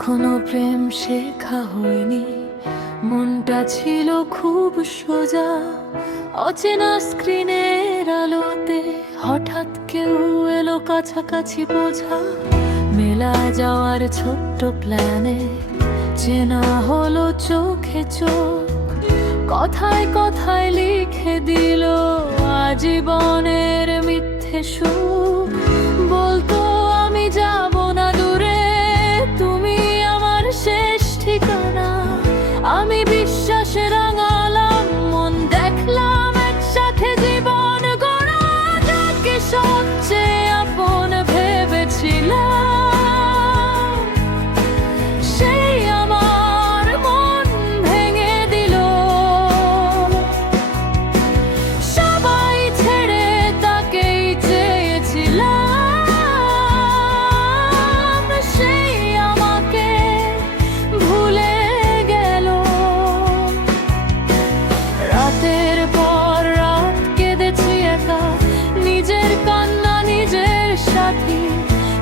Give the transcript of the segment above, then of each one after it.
কখনো প্রেম শেখা হয়নি। মনটা ছিল খুব সোজা। অচেনা স্ক্রিনের আলোতে হঠাৎ কেউ এলো কাছাকাছি বোঝা। মেলা যাওয়ার ছোট্ট প্ল্যানে চেনা হলো চোখে চোখ। কথায় কথায় লিখে দিল আজীবনের মিথ্যে সুখ। বলতো আমি বিশ্বাসের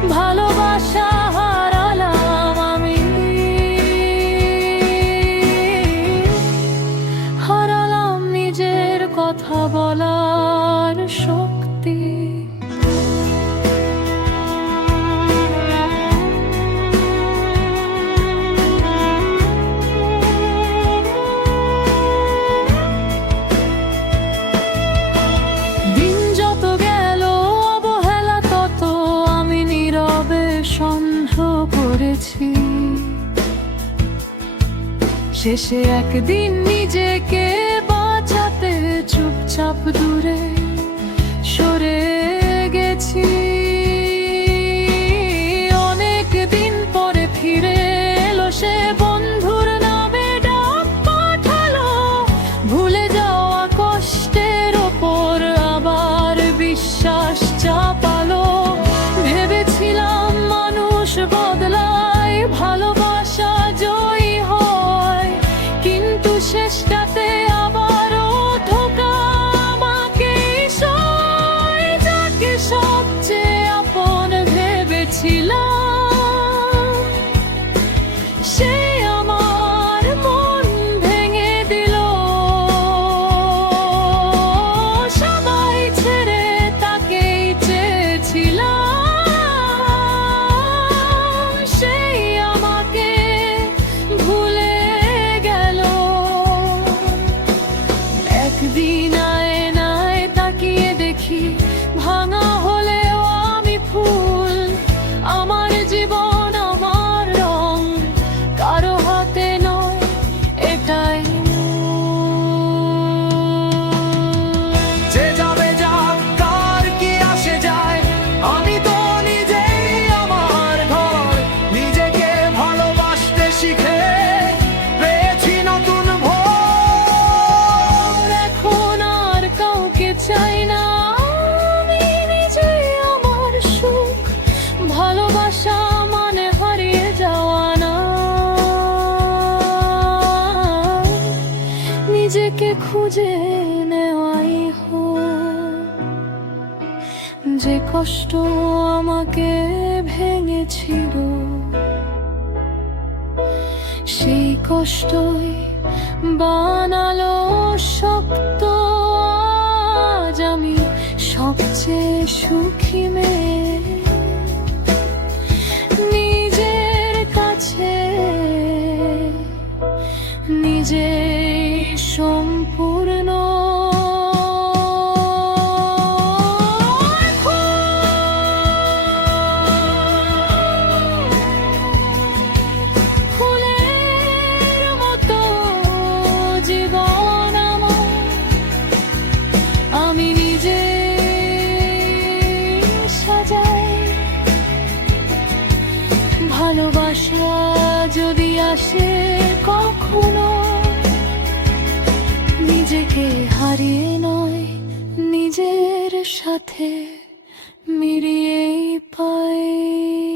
ভালোবাসা আমি। নিজের কথা বলার সময় শেষে একদিন নিজেকে বাঁচাতে চুপচাপ দূরে খুঁজে নেওয়াই যে কষ্ট আমাকে ভেঙেছিল, সেই কষ্টই বানালো শক্ত। আজ আমি সবচেয়ে সুখী মেয়ে। ভালোবাসা যদি আসে কখনো নিজেকে হারিয়ে নয় নিজের সাথে মিলিয়েই পাই।